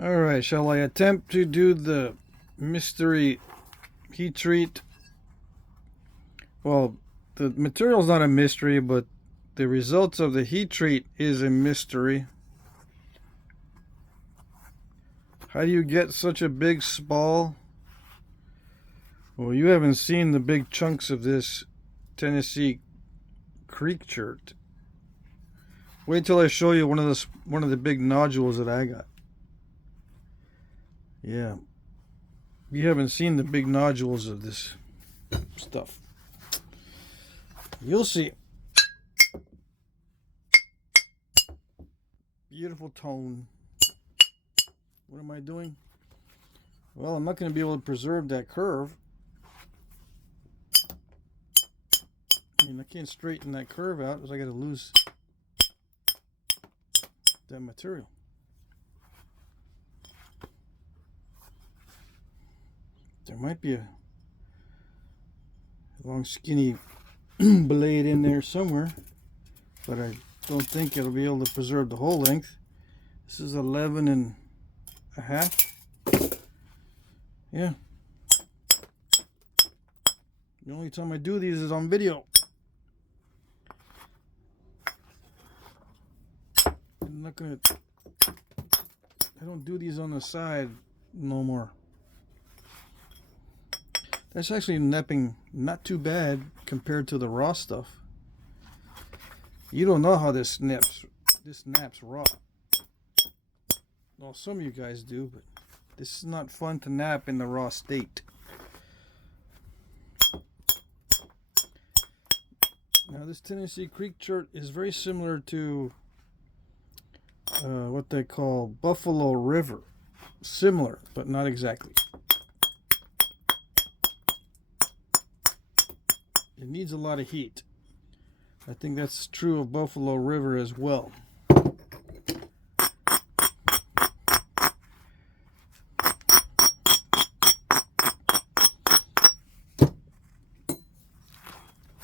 Alright, shall I attempt to do the mystery heat treat? Well, the material's not a mystery, but the results of the heat treat is a mystery. How do you get such a big spall? Well, you haven't seen the big chunks of this Tennessee Creek chert. Wait till I show you one of the big nodules that I got. Yeah. You haven't seen the big nodules of this stuff. You'll see. Beautiful tone. What am I doing? Well, I'm not going to be able to preserve that curve. I mean, I can't straighten that curve out because I got to lose that material. There might be a long skinny blade in there somewhere, but I don't think it'll be able to preserve the whole length. This is 11 1/2. Yeah. The only time I do these is on video. I'm not gonna, I don't do these on the side no more. That's actually napping not too bad compared to the raw stuff. You don't know how this naps raw. Well, some of you guys do, but this is not fun to nap in the raw state. Now this Tennessee Creek chert is very similar to what they call Buffalo River. Similar, but not exactly. It needs a lot of heat. I think that's true of Buffalo River as well.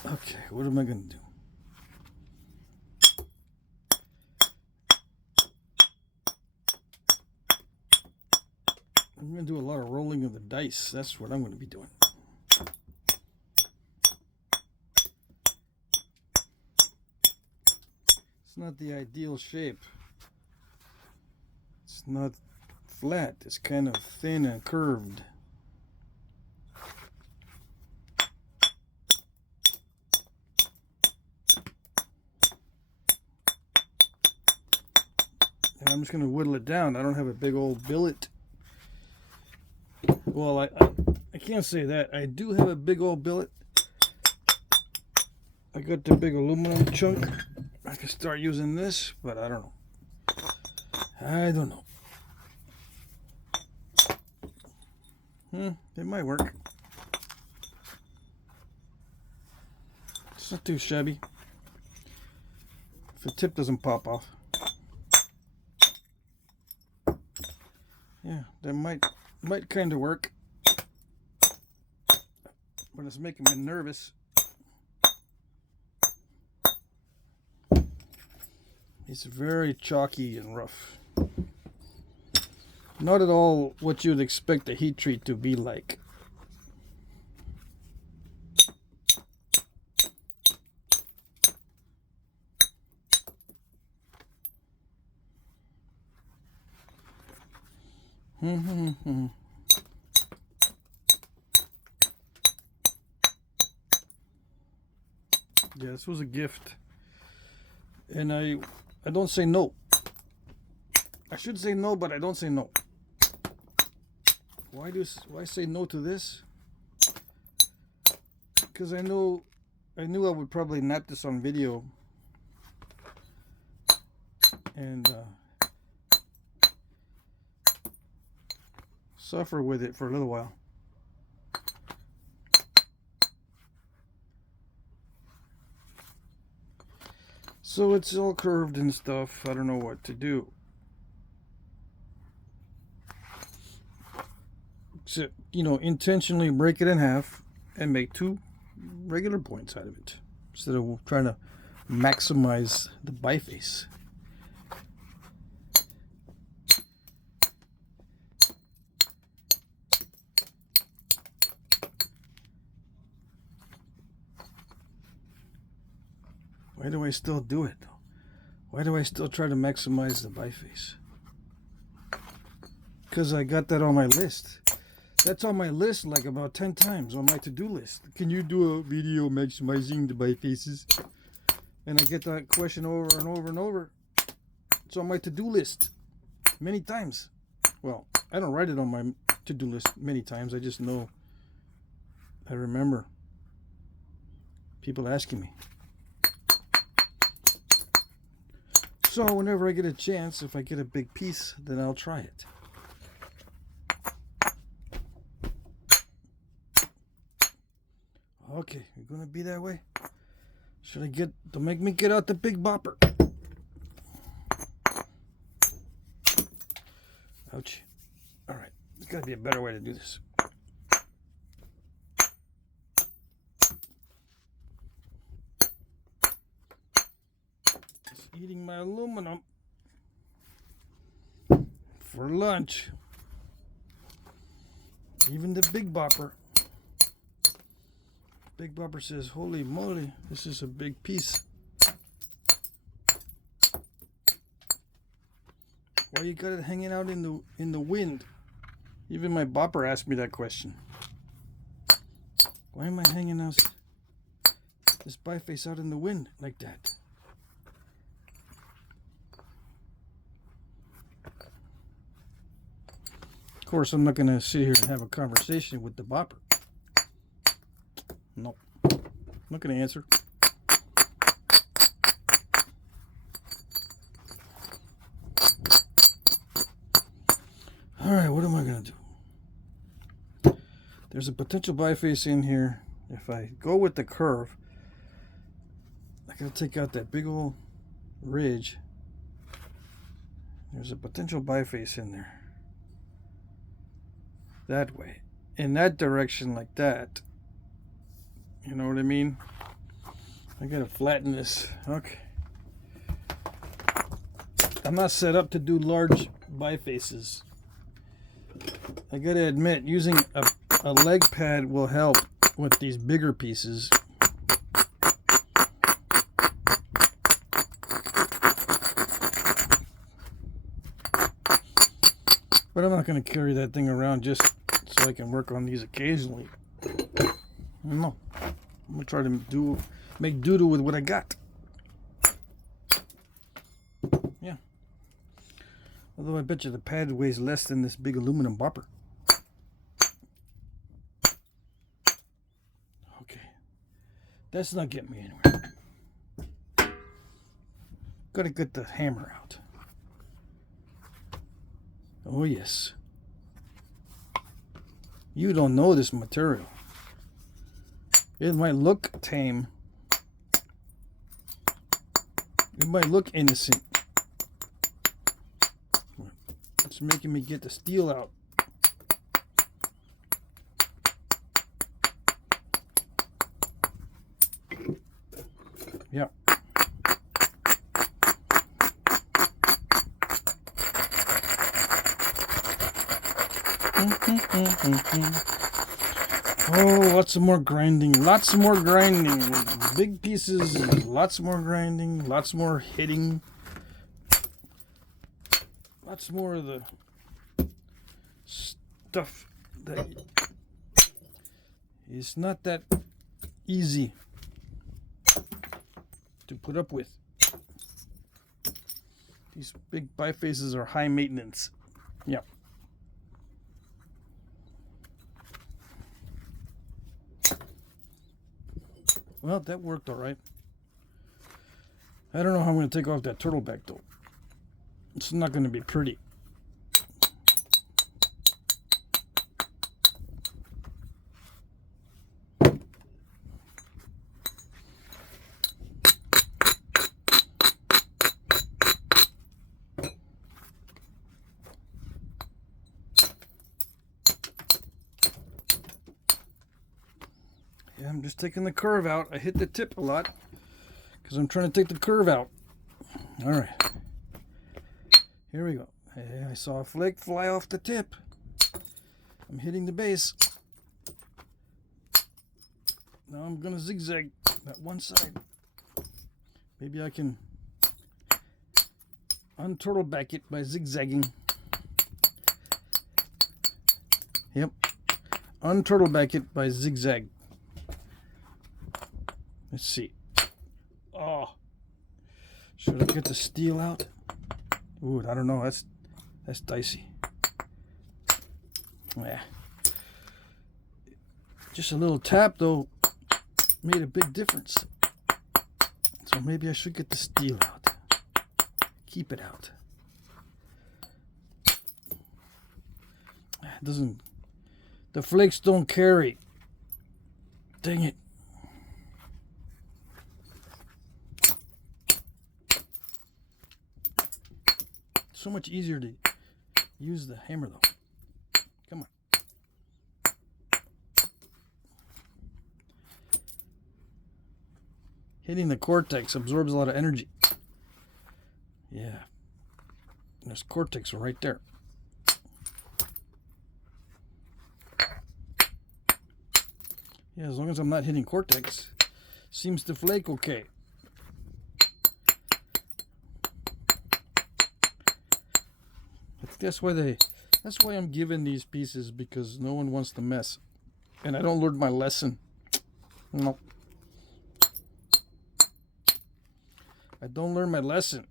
Okay, what am I going to do? I'm going to do a lot of rolling of the dice. That's what I'm going to be doing. It's not the ideal shape. It's not flat. It's kind of thin and curved. And I'm just going to whittle it down. I don't have a big old billet. Well, I can't say that. I do have a big old billet. I got the big aluminum chunk. I can start using this, but I don't know. I don't know. It might work. It's not too shabby. If the tip doesn't pop off. Yeah, that might kind of work. But it's making me nervous. It's very chalky and rough. Not at all what you'd expect a heat treat to be like. Yeah, this was a gift. And I don't say no. I should say no, but I don't say no. Why say no to this? Because I knew I would probably nap this on video. And suffer with it for a little while. So it's all curved and stuff. I don't know what to do. So, intentionally break it in half and make 2 regular points out of it instead of trying to maximize the biface. Why do I still do it though? Why do I still try to maximize the biface? Because I got that on my list. That's on my list like about 10 times on my to-do list. Can you do a video maximizing the bifaces? And I get that question over and over and over. It's on my to-do list many times. Well, I don't write it on my to-do list many times. I just know. I remember people asking me. So whenever I get a chance, if I get a big piece, then I'll try it. Okay, you're gonna be that way? Should I get to make me get out the big bopper? Ouch. Alright, there's gotta be a better way to do this. Just eating my aluminum for lunch. Even the big bopper. Big bopper says, holy moly, this is a big piece. Why you got it hanging out in the wind? Even my bopper asked me that question. Why am I hanging out this biface out in the wind like that? Of course, I'm not going to sit here and have a conversation with the bopper. No, I'm not going to answer. Alright, what am I going to do? There's a potential biface in here. If I go with the curve, I got to take out that big old ridge. There's a potential biface in there. That way. In that direction like that. You know what I mean? I gotta flatten this. Okay. I'm not set up to do large bifaces. I gotta admit, using a leg pad will help with these bigger pieces. But I'm not gonna carry that thing around just so I can work on these occasionally. No. I'm gonna try to make doo-doo with what I got. Yeah. Although I bet you the pad weighs less than this big aluminum bopper. Okay. That's not getting me anywhere. Gotta get the hammer out. Oh yes. You don't know this material. It might look tame. It might look innocent. It's making me get the steel out. Yeah. Oh, lots of more grinding. Lots more grinding. Big pieces, lots more grinding, lots more hitting. Lots more of the stuff that is not that easy to put up with. These big bifaces are high maintenance. Yeah. Well, that worked all right. I don't know how I'm going to take off that turtle back though. It's not going to be pretty. Yeah, I'm just taking the curve out. I hit the tip a lot because I'm trying to take the curve out. All right. Here we go. Hey, I saw a flake fly off the tip. I'm hitting the base. Now I'm going to zigzag that one side. Maybe I can unturtleback it by zigzagging. Yep. Unturtleback it by zigzag. Let's see. Oh. Should I get the steel out? Ooh, I don't know. That's dicey. Yeah. Just a little tap though made a big difference. So maybe I should get the steel out. Keep it out. It doesn't. The flakes don't carry. Dang it. So much easier to use the hammer though. Come on. Hitting the cortex absorbs a lot of energy. Yeah. There's cortex right there. Yeah, as long as I'm not hitting cortex, seems to flake okay. That's why I'm giving these pieces, because no one wants to mess. And I don't learn my lesson. No. I don't learn my lesson.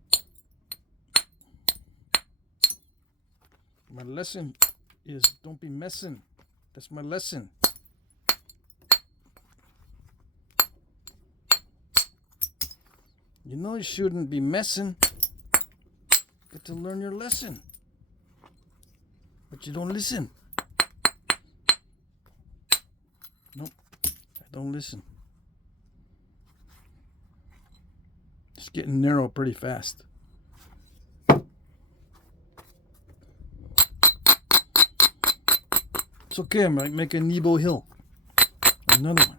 My lesson is don't be messing. That's my lesson. You know you shouldn't be messing. Got to learn your lesson. But you don't listen. Nope. I don't listen. It's getting narrow pretty fast. It's okay, I might make a Nebo Hill. Another one.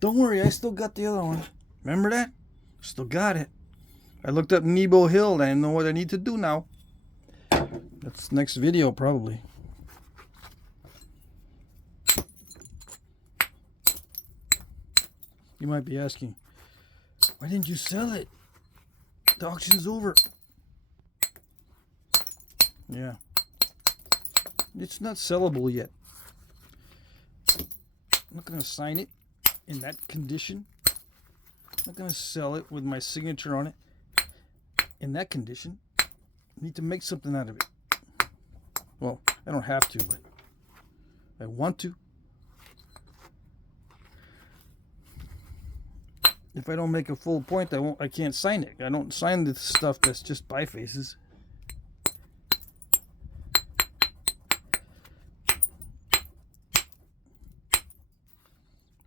Don't worry, I still got the other one. Remember that? Still got it. I looked up Nebo Hill and I know what I need to do now. That's next video probably. You might be asking, why didn't you sell it? The auction's over. Yeah. It's not sellable yet. I'm not going to sign it in that condition. I'm not going to sell it with my signature on it in that condition. I need to make something out of it. Well, I don't have to, but I want to. If I don't make a full point, I can't sign it. I don't sign the stuff that's just bifaces.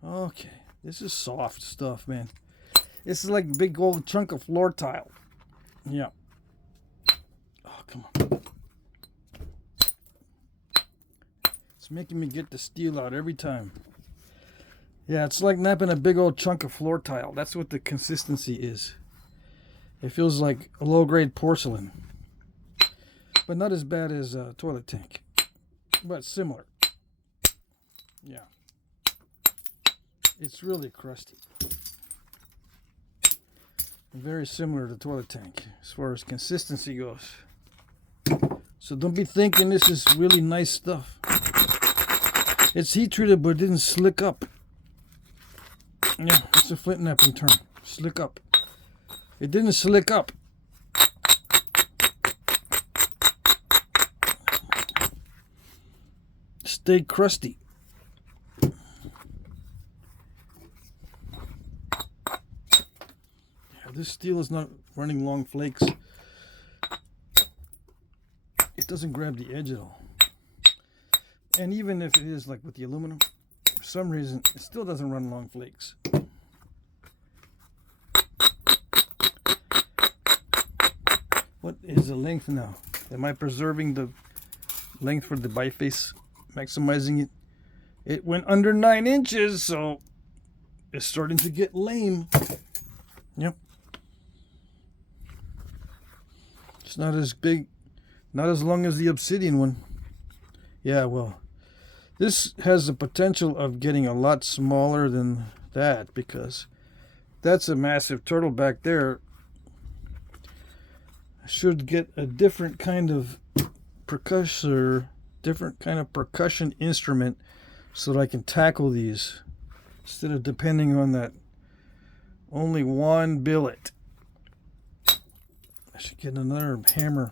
Okay, this is soft stuff, man. This is like a big old chunk of floor tile. Yeah. Oh, come on. It's making me get the steel out every time. Yeah, it's like knapping a big old chunk of floor tile. That's what the consistency is. It feels like a low-grade porcelain. But not as bad as a toilet tank. But similar. Yeah. It's really crusty. Very similar to toilet tank as far as consistency goes. So don't be thinking this is really nice stuff. It's heat treated, but it didn't slick up. Yeah, it's a Flintknapping term. Slick up. It didn't slick up. Stay crusty. Yeah, this steel is not running long flakes. It doesn't grab the edge at all. And even if it is like with the aluminum, for some reason, it still doesn't run long flakes. What is the length now? Am I preserving the length for the biface? Maximizing it? It went under 9 inches, so it's starting to get lame. Yep. It's not as big, not as long as the Obsidian one. Yeah, well, this has the potential of getting a lot smaller than that, because that's a massive turtle back there. I should get a different kind of percussor, different kind of percussion instrument so that I can tackle these instead of depending on that only one billet. I should get another hammer,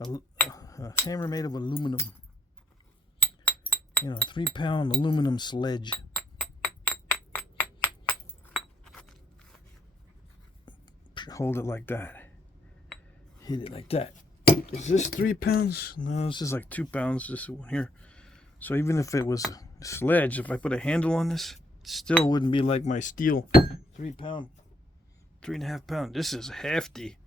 a hammer made of aluminum, you know, 3-pound aluminum sledge. Hold it like that, hit it like that. Is this 3 pounds? No, this is like 2 pounds, this one here. So even if it was a sledge, if I put a handle on this, it still wouldn't be like my steel 3-pound, 3.5 pound. This is hefty.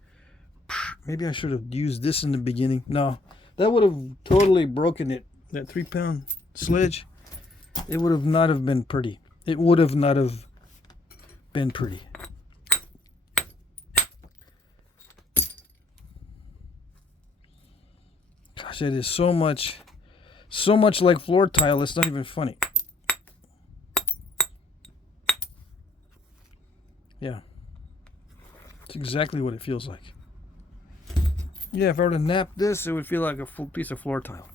Maybe I should have used this in the beginning. No, that would have totally broken it. That 3-pound sledge, it would have not have been pretty. It would have not have been pretty. Gosh, it is so much like floor tile, it's not even funny. Yeah. It's exactly what it feels like. Yeah, if I were to nap this, it would feel like a full piece of floor tile.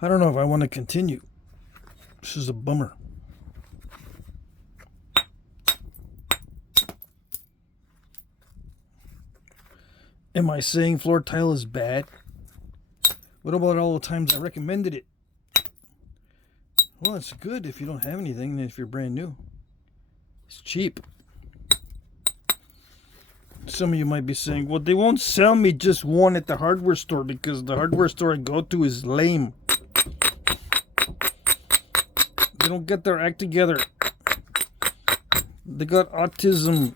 I don't know if I want to continue. This is a bummer. Am I saying floor tile is bad? What about all the times I recommended it? Well, it's good if you don't have anything, and if you're brand new. It's cheap. Some of you might be saying, well, they won't sell me just one at the hardware store because the hardware store I go to is lame. They don't get their act together. They got autism.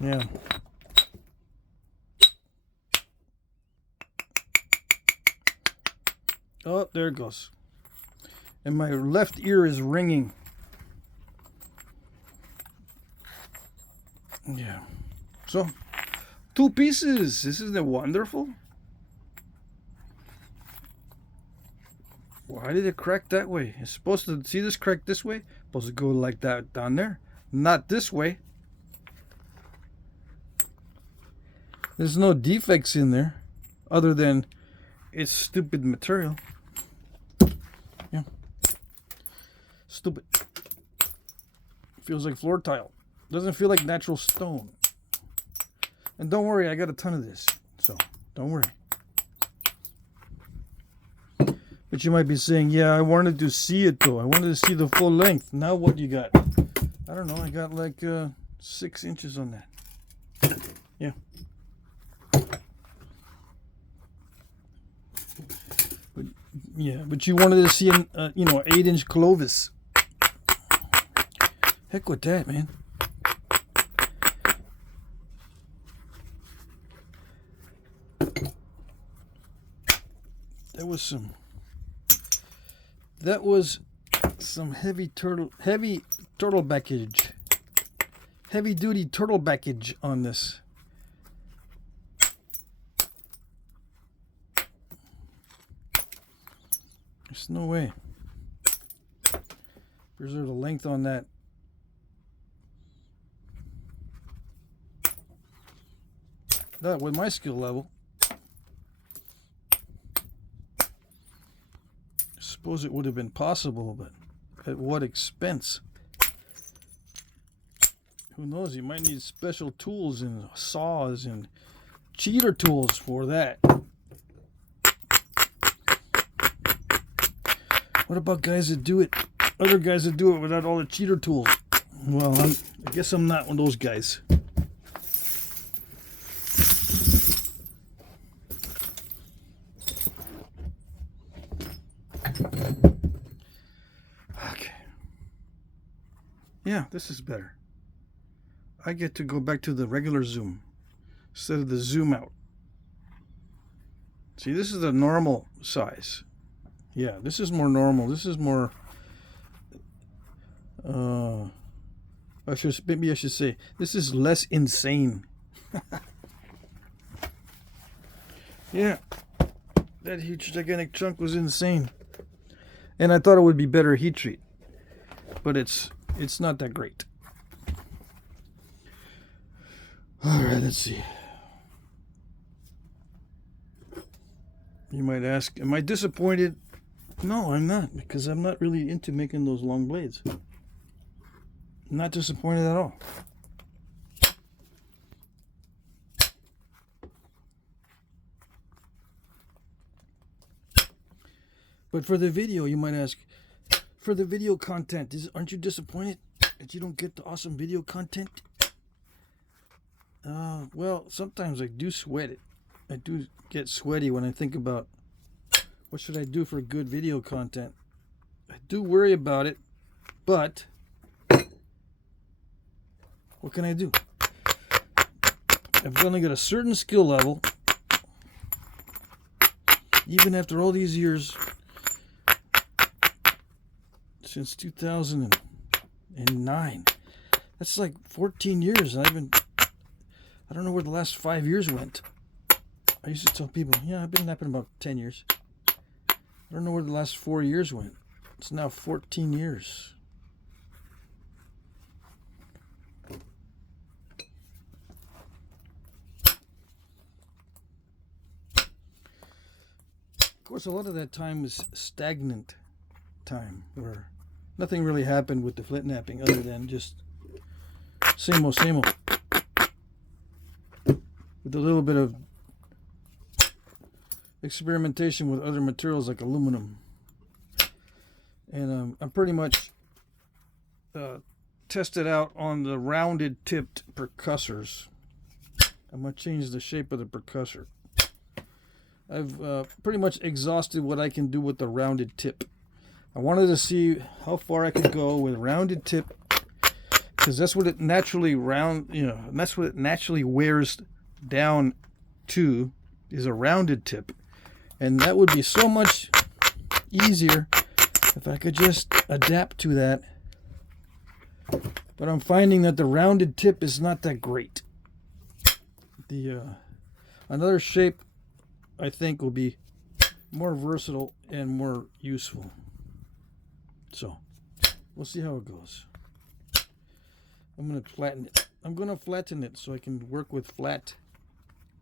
Yeah. Oh, there it goes. And my left ear is ringing. Yeah. So, 2 pieces. Isn't it wonderful? Why did it crack that way? It's supposed to, see this crack this way? Supposed to go like that down there. Not this way. There's no defects in there other than it's stupid material. Yeah. Stupid. Feels like floor tile. Doesn't feel like natural stone. And don't worry, I got a ton of this. So, don't worry. But you might be saying, yeah, I wanted to see it though. I wanted to see the full length. Now what you got? I don't know. I got like 6 inches on that. Yeah. But you wanted to see an 8-inch Clovis. Heck with that, man. That was some heavy turtle backage. Heavy duty turtle backage on this. There's no way. Preserve the length on that. That with my skill level. I suppose it would have been possible, but at what expense? Who knows? You might need special tools and saws and cheater tools for that. What about guys that do it? Other guys that do it without all the cheater tools? Well, I guess I'm not one of those guys. Okay. Yeah, this is better. I get to go back to the regular zoom instead of the zoom out. See, this is the normal size. Yeah, this is more normal. This is more maybe I should say this is less insane. Yeah. That huge gigantic chunk was insane. And I thought it would be better heat treat. But it's not that great. Alright, let's see. You might ask, am I disappointed? No, I'm not, because I'm not really into making those long blades. I'm not disappointed at all. But for the video, you might ask, for the video content, aren't you disappointed that you don't get the awesome video content? Well, sometimes I do sweat it. I do get sweaty when I think about what should I do for good video content. I do worry about it, but what can I do? I've only got a certain skill level. Even after all these years, since 2009, that's like 14 years. I don't know where the last 5 years went. I used to tell people, yeah, I've been napping about 10 years. I don't know where the last 4 years went. It's now 14 years. Of course, a lot of that time was stagnant time, where nothing really happened with the Flintknapping other than just same old, with a little bit of experimentation with other materials like aluminum. And I'm pretty much tested out on the rounded tipped percussors. I'm going to change the shape of the percussor. I've pretty much exhausted what I can do with the rounded tip. I wanted to see how far I could go with rounded tip, because that's what it naturally that's what it naturally wears down to, is a rounded tip. And that would be so much easier if I could just adapt to that. But I'm finding that the rounded tip is not that great. Another shape I think will be more versatile and more useful. So we'll see how it goes. I'm going to flatten it. I'm going to flatten it so I can work with flat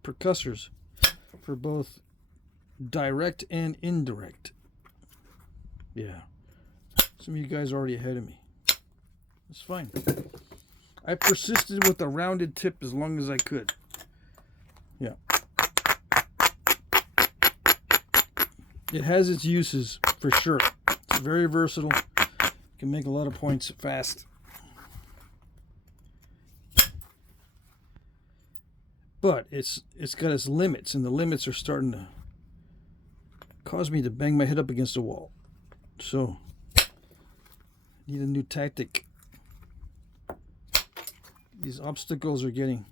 percussors for both direct and indirect. Yeah. Some of you guys are already ahead of me. It's fine. I persisted with the rounded tip as long as I could. Yeah. It has its uses for sure. It's very versatile. Can make a lot of points fast. But it's got its limits, and the limits are starting to cause me to bang my head up against the wall. So, I need a new tactic. These obstacles are getting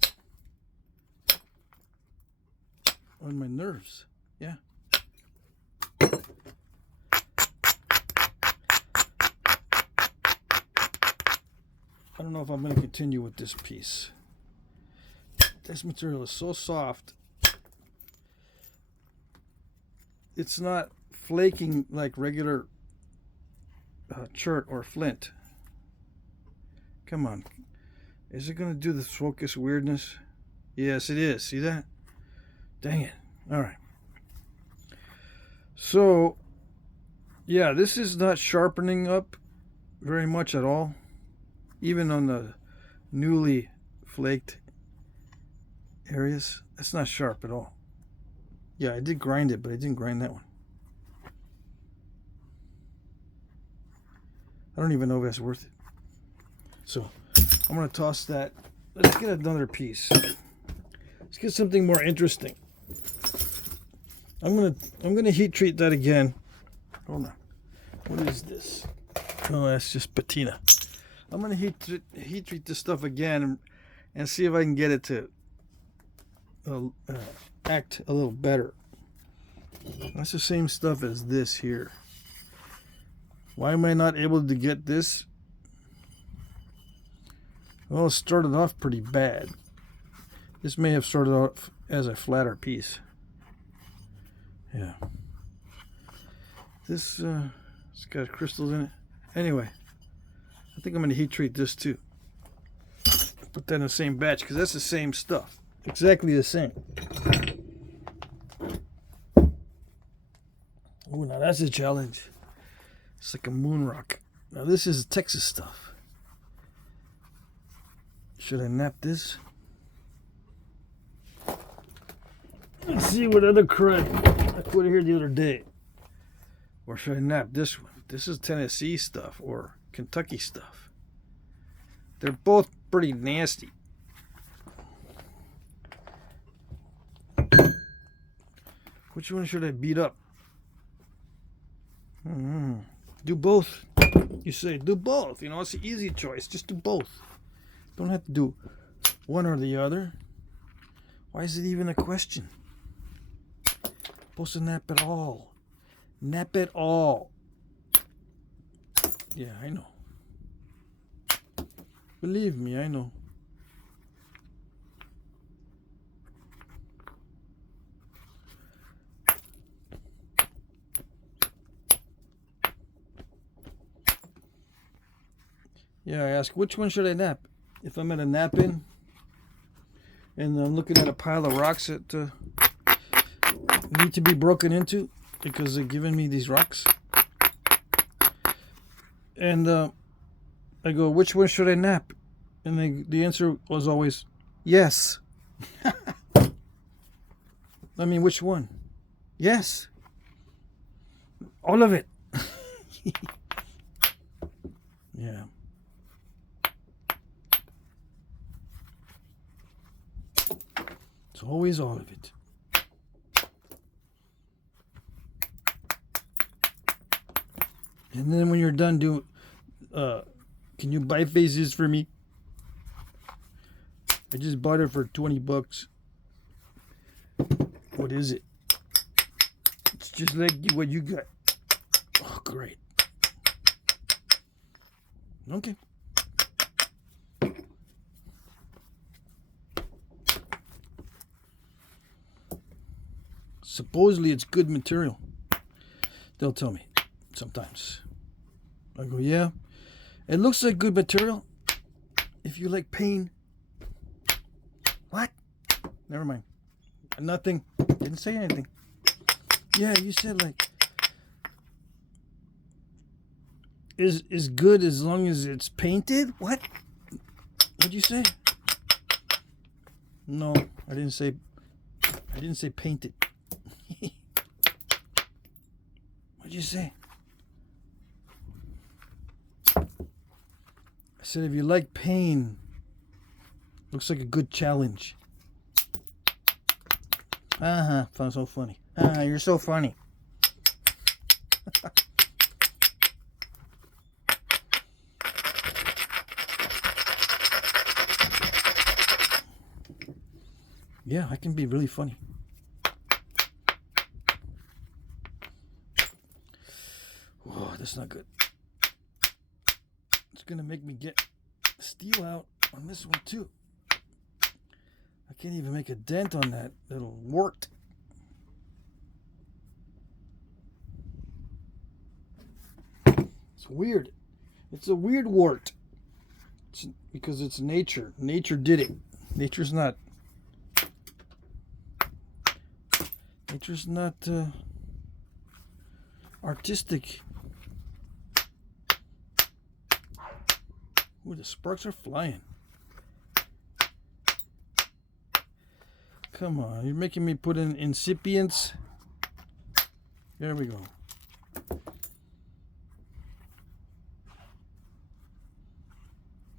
on my nerves. Yeah. I don't know if I'm going to continue with this piece. This material is so soft. It's not flaking like regular chert or flint. Come on. Is it going to do this focus weirdness? Yes, it is. See that? Dang it. All right. So, yeah, this is not sharpening up very much at all. Even on the newly flaked areas, it's not sharp at all. Yeah, I did grind it, but I didn't grind that one. I don't even know if that's worth it. So I'm gonna toss that. Let's get another piece. Let's get something more interesting. I'm gonna heat treat that again. Hold on. What is this? Oh, that's just patina. I'm gonna heat treat this stuff again and see if I can get it to act a little better. That's the same stuff as this here. Why am I not able to get this? Well, it started off pretty bad. This may have started off as a flatter piece. Yeah. This it's got crystals in it. Anyway, I think I'm going to heat treat this too. Put that in the same batch because that's the same stuff. Exactly the same. Oh, now that's a challenge. It's like a moon rock. Now this is Texas stuff. Should I nap this? Let's see what other crud I put here the other day. Or should I nap this one? This is Tennessee stuff or Kentucky stuff. They're both pretty nasty. Which one should I beat up? Do both. You say do both. You know, it's an easy choice. Just do both. Don't have to do one or the other. Why is it even a question? Supposed to nap it all. Nap it all. Yeah, I know. Believe me, I know. Yeah, I ask, which one should I nap? If I'm at a nap-in and I'm looking at a pile of rocks that need to be broken into because they're giving me these rocks. And I go, which one should I nap? And the answer was always, yes. I mean, which one? Yes. All of it. Yeah. It's always all of it. And then when you're done doing, can you biface this for me? I just bought it for 20 bucks. What is it? It's just like what you got. Oh, great. Okay. Supposedly it's good material. They'll tell me sometimes. I go, yeah. It looks like good material if you like Payne. What? Never mind. Nothing. Didn't say anything. Yeah, you said like is good as long as it's painted? What? What'd you say? No, I didn't say painted. What'd you say? I said if you like Payne, looks like a good challenge. Sounds so funny. You're so funny. Yeah, I can be really funny. Whoa, that's not good. It's gonna make me get steel out on this one too. I can't even make a dent on that little wart. It's weird. It's a weird wart. It's because it's nature. Nature did it. Nature's not artistic. Ooh, the sparks are flying. Come on, you're making me put in incipients. There we go.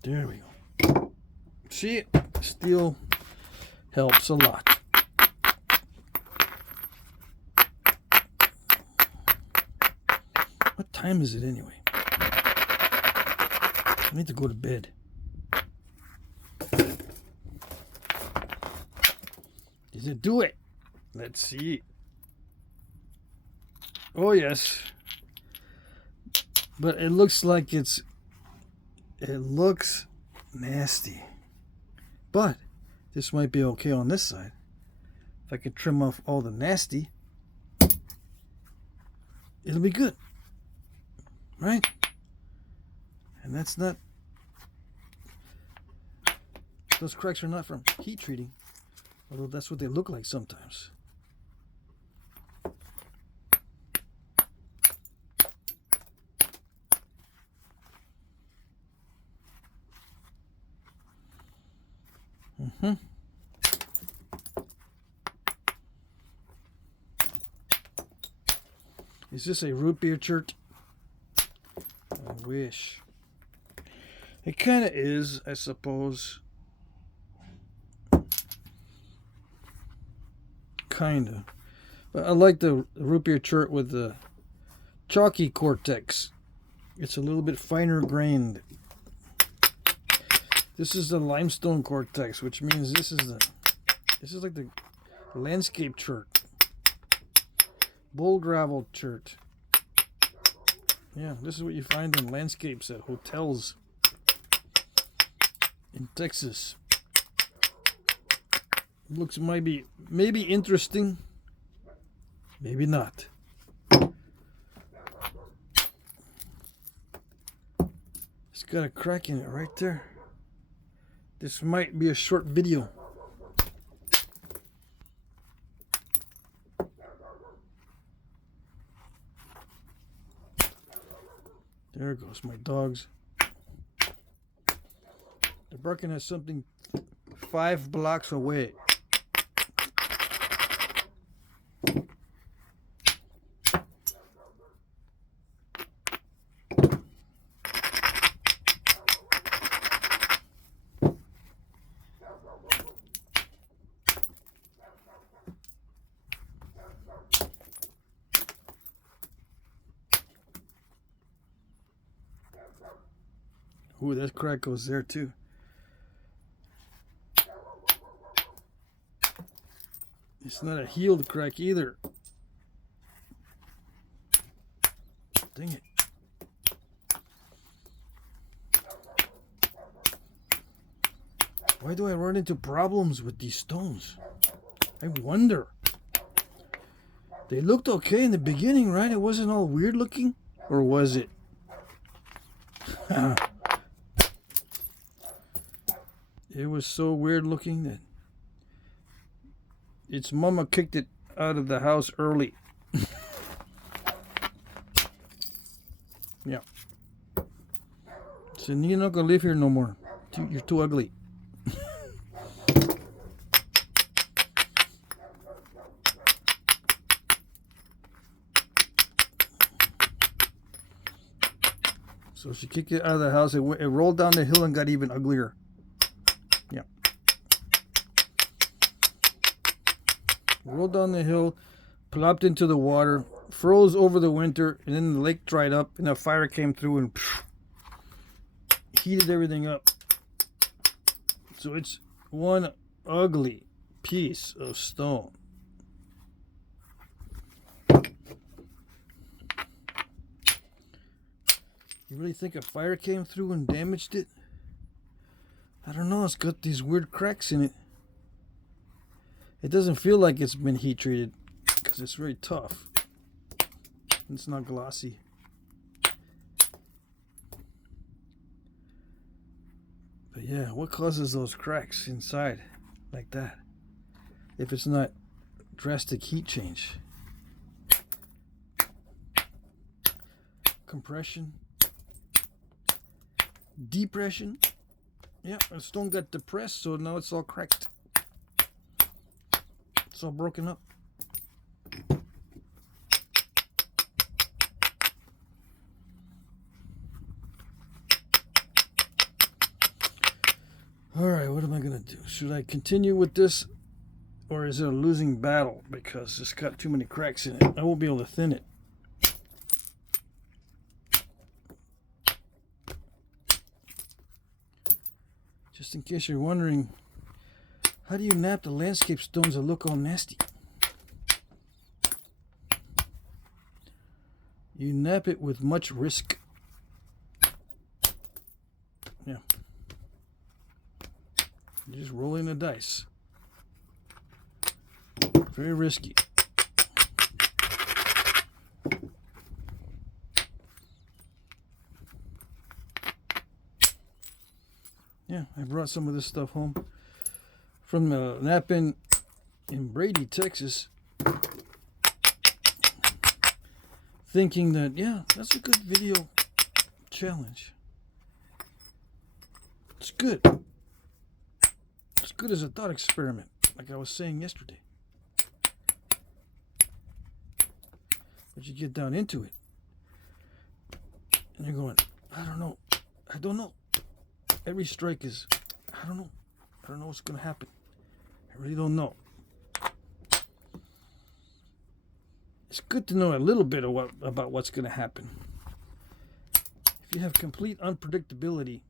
There we go. See, steel helps a lot. What time is it anyway? I need to go to bed. Does it do it? Let's see. Oh yes. But it looks like it looks nasty. But this might be okay on this side. If I can trim off all the nasty. it'll be good, right? And that's not, those cracks are not from heat treating, although that's what they look like sometimes. Is this a root beer chert? I wish. It kind of is, I suppose. Kind of. But I like the root beer chert with the chalky cortex. It's a little bit finer grained. This is the limestone cortex, which means this is like the landscape chert. Bull gravel chert. Yeah, this is what you find in landscapes at hotels in Texas. Looks maybe interesting, maybe not. It's got a crack in it right there. This might be a short video. There goes my dogs. They're barking at something 5 blocks away. Ooh, that crack goes there too. It's not a healed crack either. Dang it. Why do I run into problems with these stones? I wonder. They looked okay in the beginning, right? It wasn't all weird looking? Or was it? It was so weird looking that its mama kicked it out of the house early. Yeah. So you're not gonna live here no more. You're too ugly. So she kicked it out of the house. It rolled down the hill and got even uglier. Yeah. Rolled down the hill, plopped into the water, froze over the winter, and then the lake dried up, and a fire came through and heated everything up. So it's one ugly piece of stone. You really think a fire came through and damaged it? I don't know, it's got these weird cracks in it. It doesn't feel like it's been heat treated because it's very tough. It's not glossy. But yeah, what causes those cracks inside like that? If it's not drastic heat change. Compression. Depression. Yeah, the stone got depressed, so now it's all cracked. It's all broken up. Alright, what am I going to do? Should I continue with this, or is it a losing battle because it's got too many cracks in it? I won't be able to thin it. Just in case you're wondering, how do you nap the landscape stones that look all nasty? You nap it with much risk. Yeah. You're just rolling the dice. Very risky. Yeah, I brought some of this stuff home from Knapping in Brady, Texas. Thinking that, yeah, that's a good video challenge. It's good. It's good as a thought experiment, like I was saying yesterday. But you get down into it, and you're going, I don't know. Every strike is, I don't know what's going to happen. I really don't know. It's good to know a little bit about what's going to happen. If you have complete unpredictability,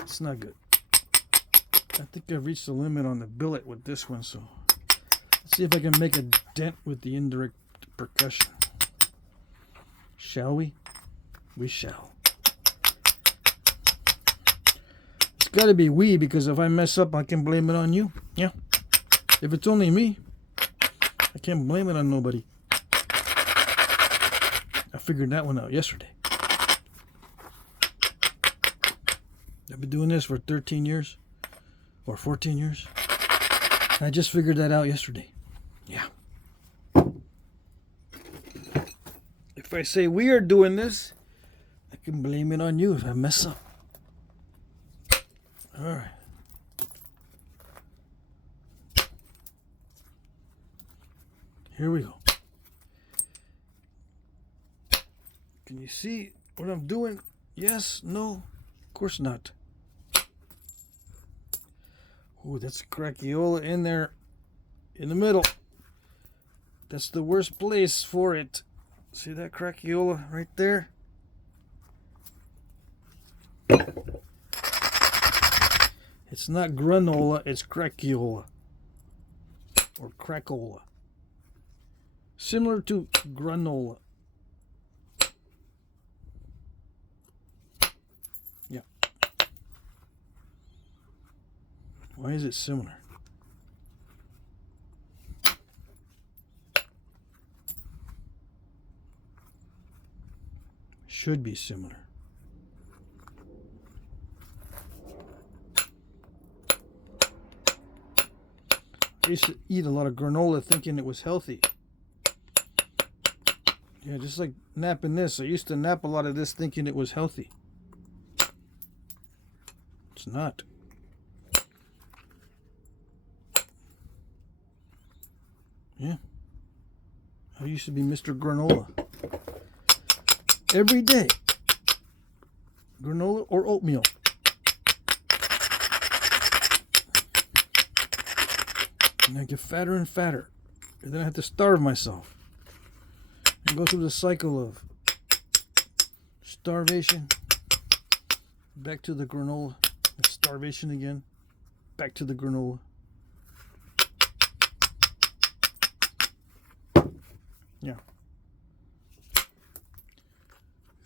it's not good. I think I've reached the limit on the billet with this one, so let's see if I can make a dent with the indirect percussion. Shall we? We shall. It's got to be we, because if I mess up, I can blame it on you. Yeah. If it's only me, I can't blame it on nobody. I figured that one out yesterday. I've been doing this for 13 years or 14 years. I just figured that out yesterday. Yeah. If I say we are doing this, I can blame it on you if I mess up. All right. Here we go. Can you see what I'm doing? Yes? No? Of course not. Oh, that's a crackiola in there in the middle. That's the worst place for it. See that crackiola right there? It's not granola, it's crackiola. Or crackola. Similar to granola. Yeah. Why is it similar? Should be similar. I used to eat a lot of granola thinking it was healthy. Yeah, just like napping this. I used to nap a lot of this thinking it was healthy. It's not. Yeah. I used to be Mr. Granola. Every day. Granola or oatmeal. And I get fatter and fatter. And then I have to starve myself. And go through the cycle of starvation. Back to the granola. Starvation again. Back to the granola. Yeah.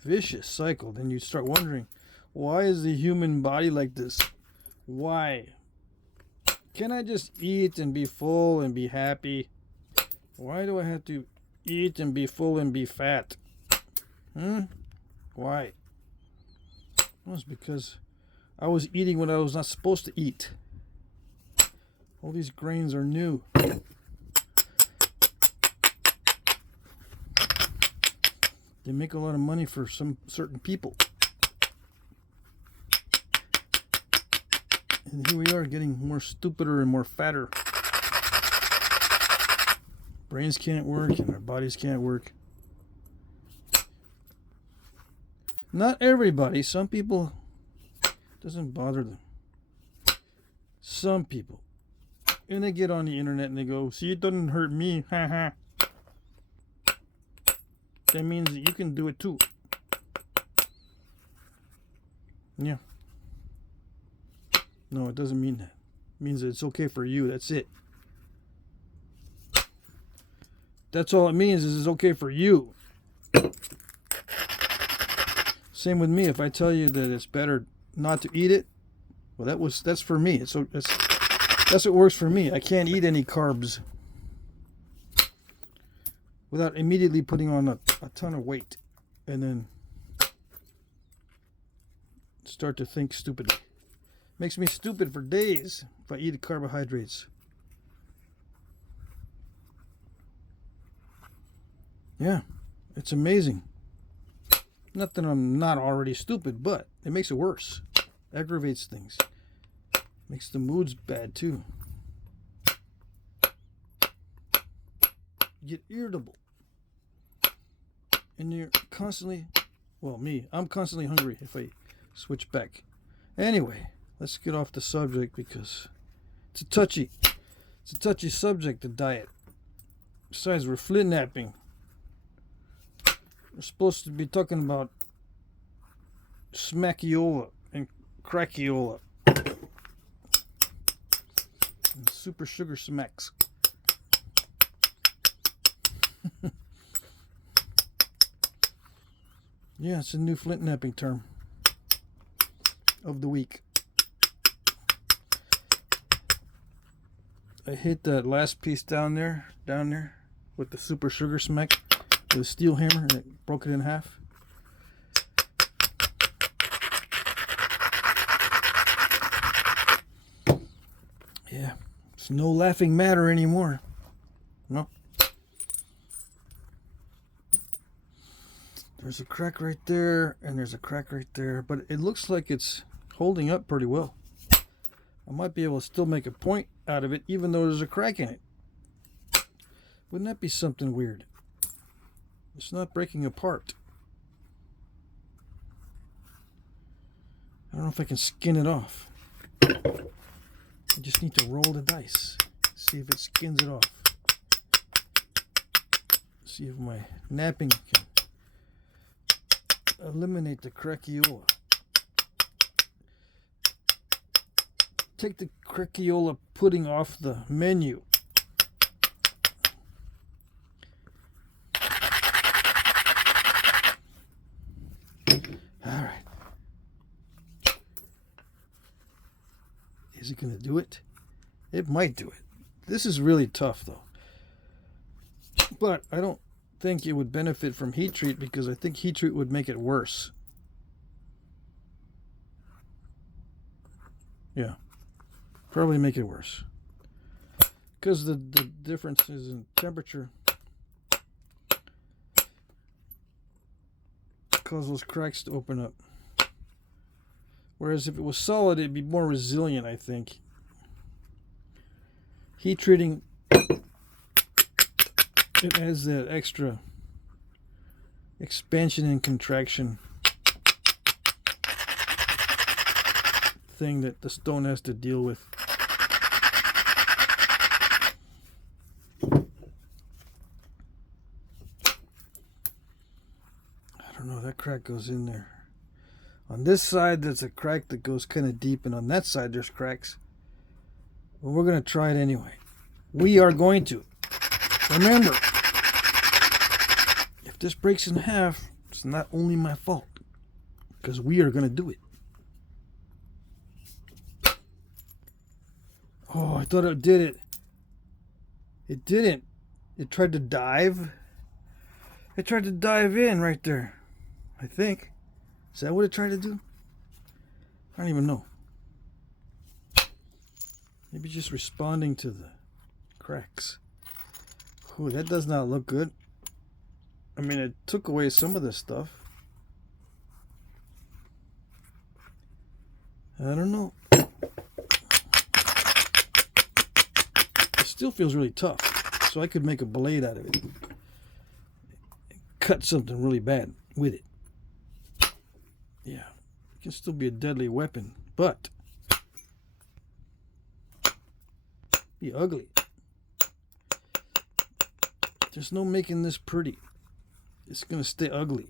Vicious cycle. Then you start wondering, why is the human body like this? Why? Can I just eat and be full and be happy? Why do I have to eat and be full and be fat? Why? Well, it's because I was eating what I was not supposed to eat. All these grains are new. They make a lot of money for some certain people. And here we are getting more stupider and more fatter. Brains can't work and our bodies can't work. Not everybody. Some people, it doesn't bother them. Some people. And they get on the internet and they go, see, it doesn't hurt me. Haha. That means that you can do it too. Yeah. No, it doesn't mean that. It means that it's okay for you. That's it. That's all it means, is it's okay for you. Same with me. If I tell you that it's better not to eat it, well, that's for me. That's what works for me. I can't eat any carbs without immediately putting on a ton of weight, and then start to think stupidly. Makes me stupid for days if I eat carbohydrates. Yeah, it's amazing. Not that I'm not already stupid, but it makes it worse. Aggravates things. Makes the moods bad too. You get irritable. And you're constantly, well, I'm constantly hungry if I switch back. Anyway, let's get off the subject because it's a touchy subject, the diet. Besides, we're Flintknapping. We're supposed to be talking about smackiola and crackiola. And super sugar smacks. Yeah, it's a new Flintknapping term of the week. I hit that last piece down there with the super sugar smack with a steel hammer, and it broke it in half. Yeah, it's no laughing matter anymore. No. There's a crack right there, and there's a crack right there, but it looks like it's holding up pretty well. I might be able to still make a point out of it, even though there's a crack in it. Wouldn't that be something weird? It's not breaking apart. I don't know if I can skin it off. I just need to roll the dice, see if it skins it off. See if my napping can eliminate the crackiola. Take the crackiola pudding off the menu. Alright. Is it going to do it? It might do it. This is really tough though. But I don't think it would benefit from heat treat because I think heat treat would make it worse. Yeah. Probably make it worse. Because the differences in temperature cause those cracks to open up. Whereas if it was solid, it'd be more resilient, I think. Heat treating, it has that extra expansion and contraction thing that the stone has to deal with. I don't know, that crack goes in there. On this side, there's a crack that goes kind of deep, and on that side, there's cracks. Well, we're going to try it anyway. We are going to. Remember, if this breaks in half, it's not only my fault, because we are going to do it. Oh, I thought it did it. It didn't. It tried to dive. It tried to dive in right there, I think. Is that what it tried to do? I don't even know. Maybe just responding to the cracks. Ooh, that does not look good. I mean, it took away some of this stuff. I don't know. It still feels really tough. So I could make a blade out of it. Cut something really bad with it. Yeah, it can still be a deadly weapon, but be ugly. There's no making this pretty. It's gonna stay ugly.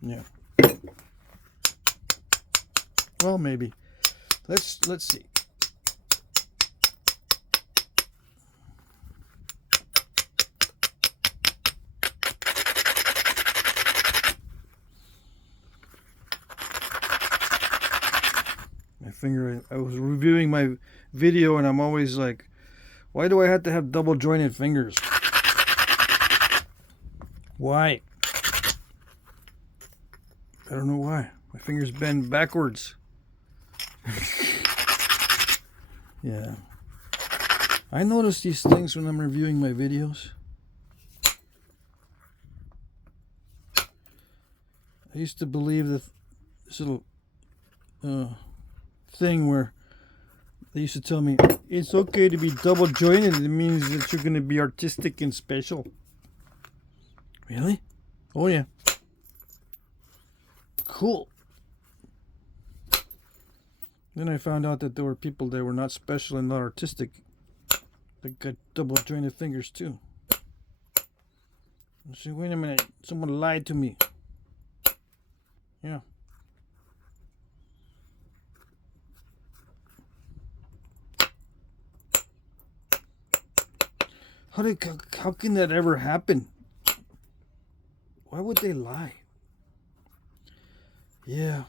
Yeah. Well, maybe. Let's see. Finger. I was reviewing my video and I'm always like, why do I have to have double jointed fingers? Why? I don't know why. My fingers bend backwards. Yeah. I notice these things when I'm reviewing my videos. I used to believe that this little thing where they used to tell me it's okay to be double jointed. It means that you're going to be artistic and special. Really? Oh yeah. Cool. Then I found out that there were people that were not special and not artistic that got double jointed fingers too. I said, wait a minute, someone lied to me. Yeah. How can that ever happen? Why would they lie? Yeah.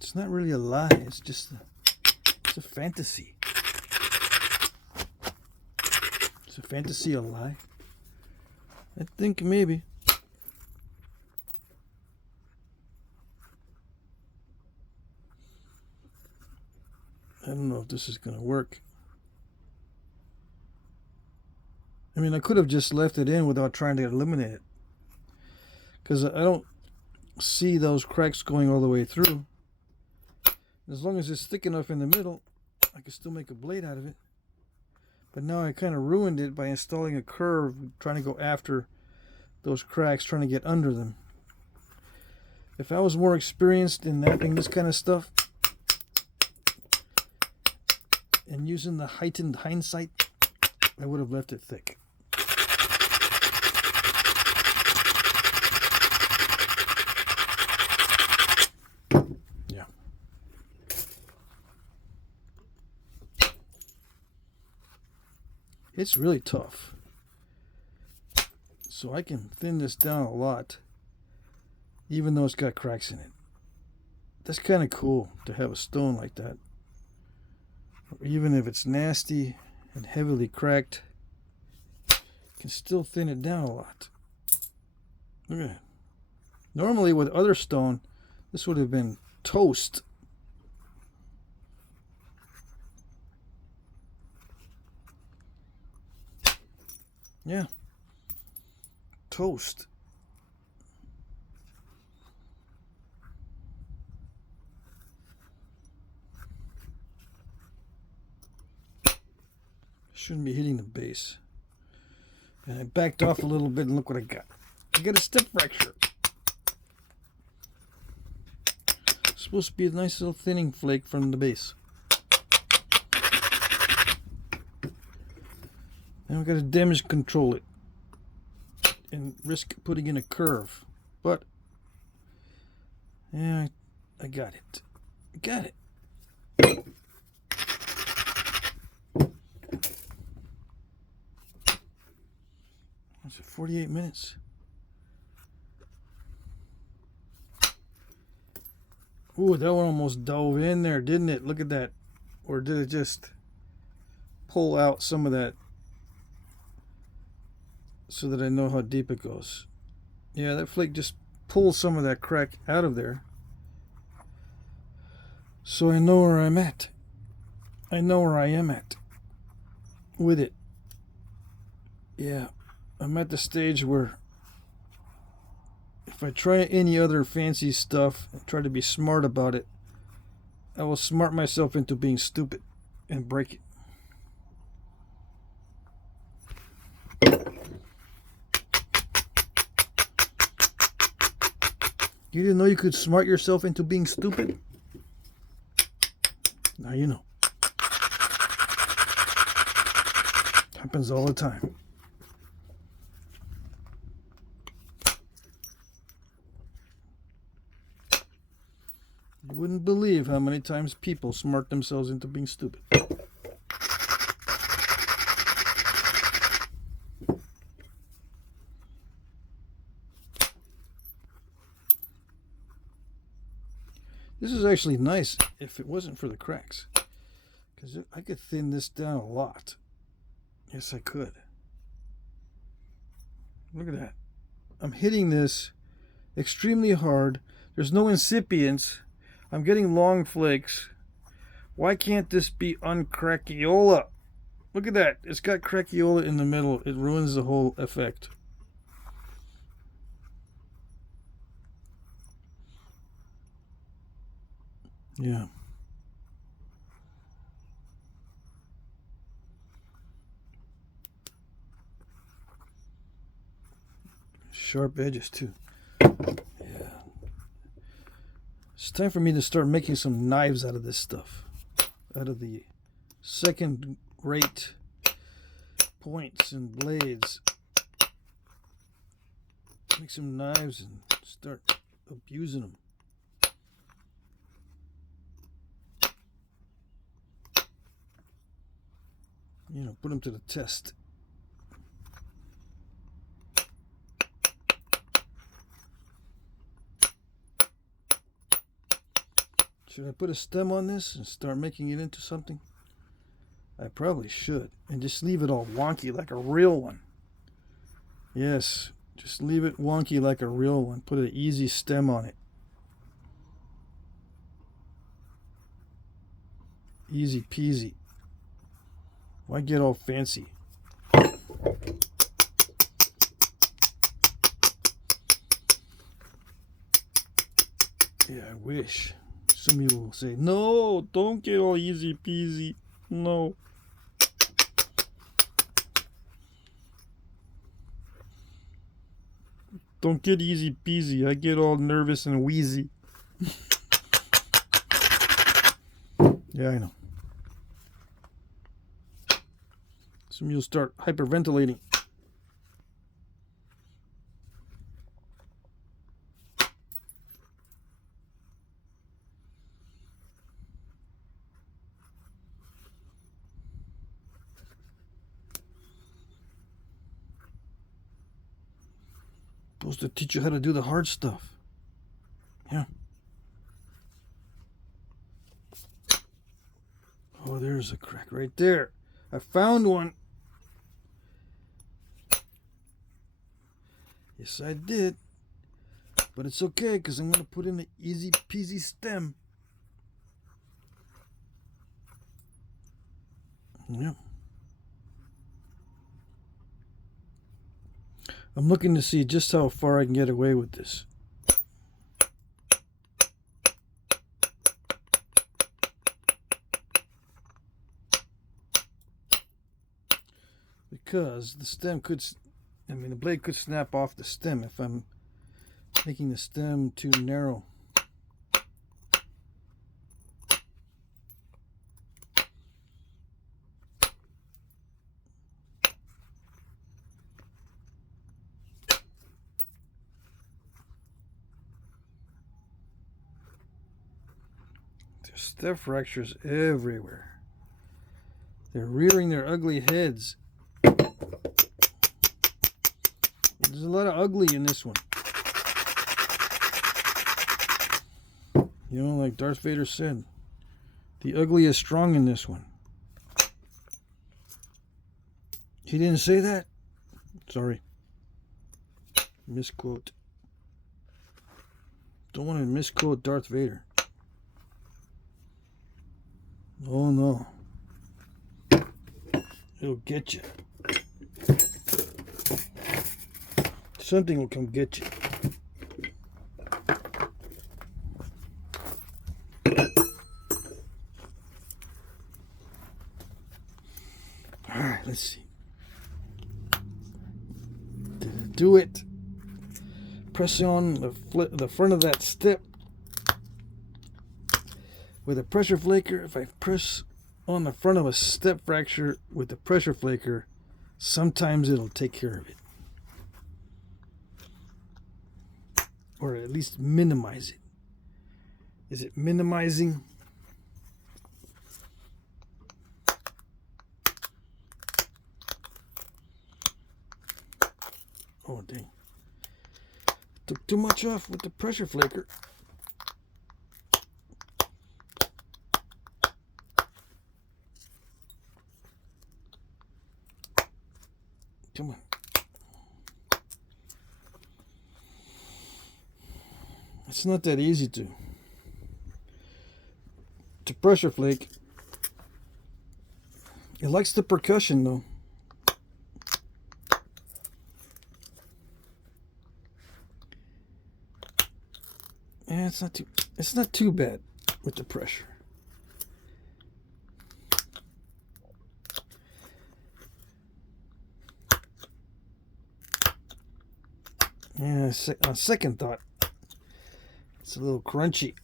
It's not really a lie. It's just it's a fantasy. It's a fantasy, a lie. I think maybe. I don't know if this is going to work. I mean, I could have just left it in without trying to eliminate it. Because I don't see those cracks going all the way through. As long as it's thick enough in the middle, I can still make a blade out of it. But now I kind of ruined it by installing a curve, trying to go after those cracks, trying to get under them. If I was more experienced in knapping this kind of stuff, and using the heightened hindsight, I would have left it thick. Yeah. It's really tough. So I can thin this down a lot, even though it's got cracks in it. That's kind of cool to have a stone like that. Even if it's nasty and heavily cracked, you can still thin it down a lot. Look at that. Normally with other stone, this would have been toast. Yeah. Toast. Shouldn't be hitting the base. And I backed off a little bit and look what I got. I got a step fracture. It's supposed to be a nice little thinning flake from the base. Now I've got to damage control it and risk putting in a curve. But yeah, I got it. I got it. What's it, 48 minutes? Ooh, that one almost dove in there, didn't it? Look at that. Or did it just pull out some of that so that I know how deep it goes? Yeah, that flake just pulled some of that crack out of there. So I know where I'm at. I know where I am at with it. Yeah, I'm at the stage where if I try any other fancy stuff and try to be smart about it, I will smart myself into being stupid and break it. You didn't know you could smart yourself into being stupid? Now you know. Happens all the time. You wouldn't believe how many times people smart themselves into being stupid. This is actually nice if it wasn't for the cracks, because I could thin this down a lot. Yes, I could. Look at that. I'm hitting this extremely hard. There's no incipients. I'm getting long flakes. Why can't this be uncrackiola? Look at that. It's got crackiola in the middle. It ruins the whole effect. Yeah. Sharp edges too. Yeah. It's time for me to start making some knives out of this stuff. Out of the second rate points and blades. Make some knives and start abusing them. You know, put them to the test. Should I put a stem on this and start making it into something? I probably should. And just leave it all wonky like a real one. Yes, just leave it wonky like a real one. Put an easy stem on it. Easy peasy. Why get all fancy? Yeah, I wish. Some of you will say, no, don't get all easy peasy. No. Don't get easy peasy. I get all nervous and wheezy. Yeah, I know. Some of you will start hyperventilating. Supposed to teach you how to do the hard stuff. Yeah. Oh, there's a crack right there. I found one. Yes, I did. But it's okay because I'm going to put in the easy peasy stem. Yeah. I'm looking to see just how far I can get away with this. Because the stem could, the blade could snap off the stem if I'm making the stem too narrow. There's step fractures everywhere. They're rearing their ugly heads. There's a lot of ugly in this one. You know, like Darth Vader said, the ugly is strong in this one. He didn't say that? Sorry. Misquote. Don't want to misquote Darth Vader. Oh no. It'll get you. Something will come get you. Alright, let's see. Do it. Press on the front of that step with a pressure flaker. If I press on the front of a step fracture with the pressure flaker, sometimes it'll take care of it. Or at least minimize it. Is it minimizing? Oh, dang. Took too much off with the pressure flaker. Come on. It's not that easy to pressure flake. It likes the percussion though. Yeah, it's not too bad with the pressure. Yeah, on second thought, it's a little crunchy.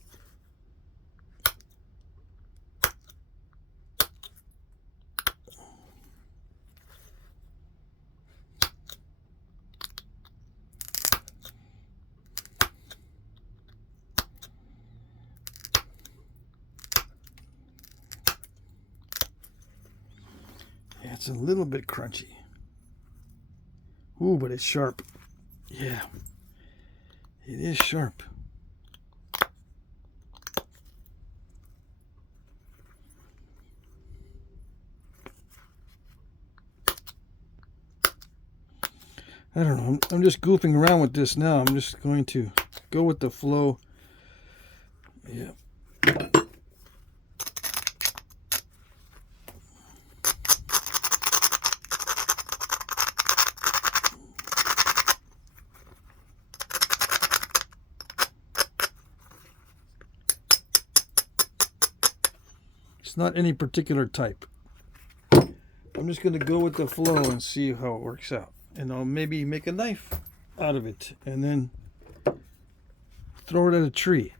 Yeah, it's a little bit crunchy. Ooh, but it's sharp. Yeah, it is sharp. I don't know. I'm just goofing around with this now. I'm just going to go with the flow. Yeah. It's not any particular type. I'm just going to go with the flow and see how it works out. And I'll maybe make a knife out of it and then throw it at a tree.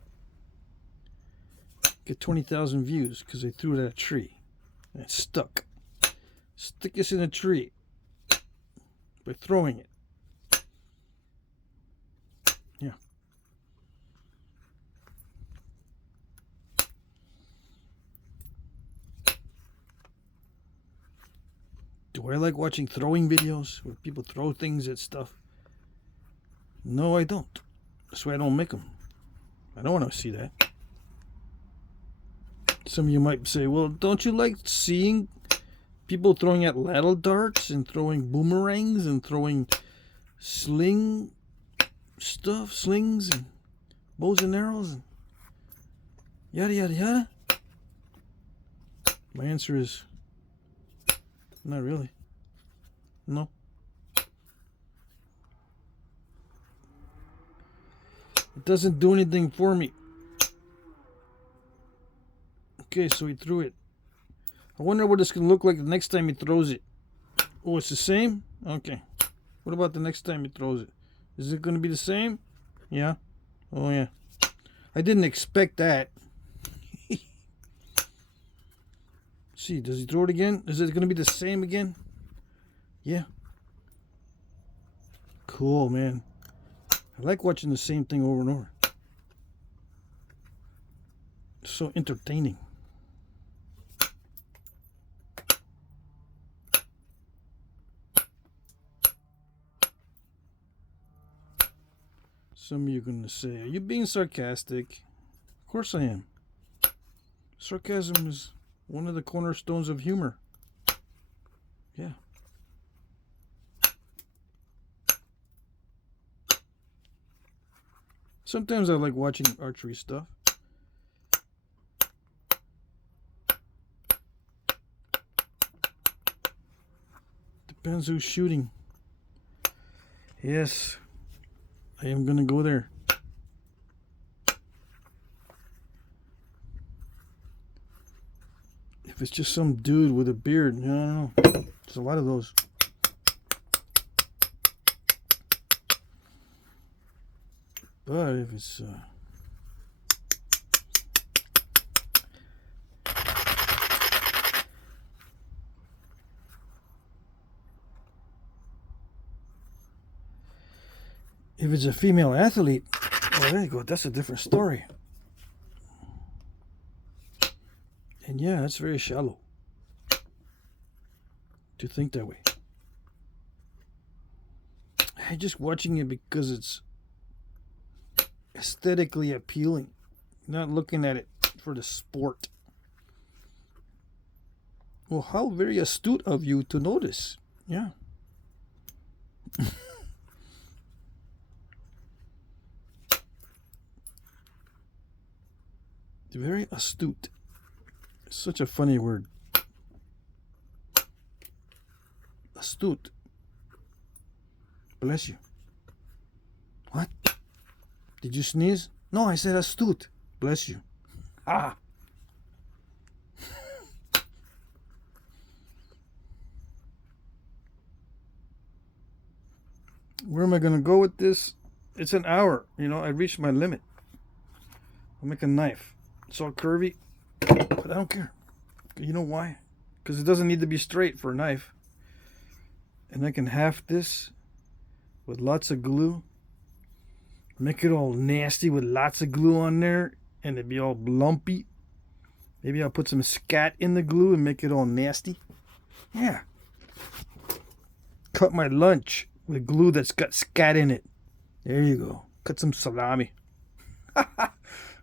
Get 20,000 views because I threw it at a tree and it stuck. Stick this in a tree by throwing it. Yeah. Do I like watching throwing videos where people throw things at stuff? No, I don't. That's why I don't make them. I don't want to see that. Some of you might say, well, don't you like seeing people throwing at ladle darts and throwing boomerangs and throwing slings and bows and arrows and yada yada yada? My answer is not really. No. It doesn't do anything for me. Okay, so he threw it. I wonder what it's going to look like the next time he throws it. Oh, it's the same? Okay. What about the next time he throws it? Is it going to be the same? Yeah. Oh, yeah. I didn't expect that. See, does he throw it again? Is it going to be the same again? Yeah. Cool, man. I like watching the same thing over and over. It's so entertaining. Some of you are going to say, are you being sarcastic? Of course I am. Sarcasm is one of the cornerstones of humor. Yeah. Sometimes I like watching archery stuff. Depends who's shooting. Yes, I am gonna go there. If it's just some dude with a beard, I don't know. There's a lot of those. But if it's a female athlete, well, there you go. That's a different story. And yeah, it's very shallow to think that way. I'm just watching it because it's aesthetically appealing, not looking at it for the sport. Well, how very astute of you to notice. Yeah. Very astute. It's such a funny word. Astute. Bless you. What? Did you sneeze? No, I said astute. Bless you. Ah. Where am I going to go with this? It's an hour. You know, I reached my limit. I'll make a knife. It's all curvy, but I don't care. You know why? Because it doesn't need to be straight for a knife. And I can half this with lots of glue. Make it all nasty with lots of glue on there. And it'd be all lumpy. Maybe I'll put some scat in the glue and make it all nasty. Yeah. Cut my lunch with glue that's got scat in it. There you go. Cut some salami.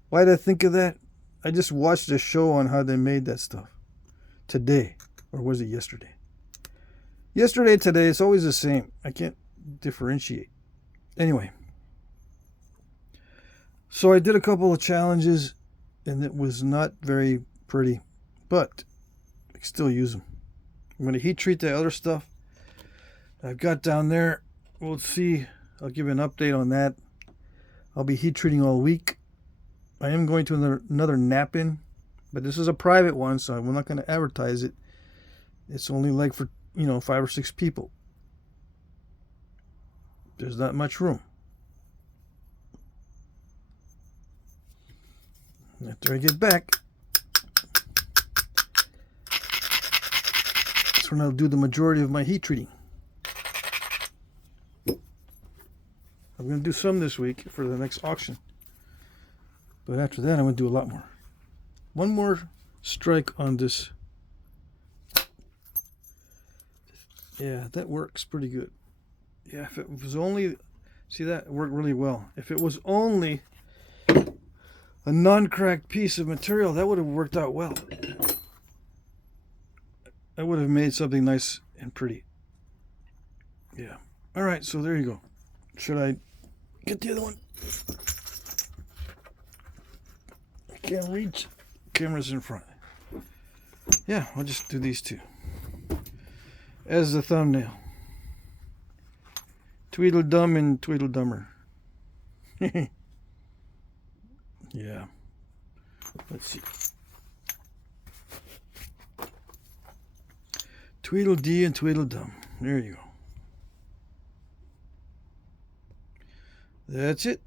Why did I think of that? I just watched a show on how they made that stuff. Today. Or was it yesterday? Yesterday, today, it's always the same. I can't differentiate. Anyway. So I did a couple of challenges, and it was not very pretty. But I can still use them. I'm going to heat treat the other stuff I've got down there. We'll see. I'll give you an update on that. I'll be heat treating all week. I am going to another nap-in, but this is a private one, so we're not going to advertise it. It's only like for, 5 or 6 people. There's not much room. After I get back, that's when I'll do the majority of my heat treating. I'm going to do some this week for the next auction. But after that, I'm going to do a lot more. One more strike on this. Yeah, that works pretty good. Yeah, if it was only... See, that worked really well. If it was only a non-cracked piece of material, that would have worked out well. I would have made something nice and pretty. Yeah. All right, so there you go. Should I get the other one? I can't reach. Camera's in front. Yeah, I'll just do these two as the thumbnail. Tweedledum and Tweedledummer. Yeah. Let's see. Tweedledee and Tweedledum. There you go. That's it.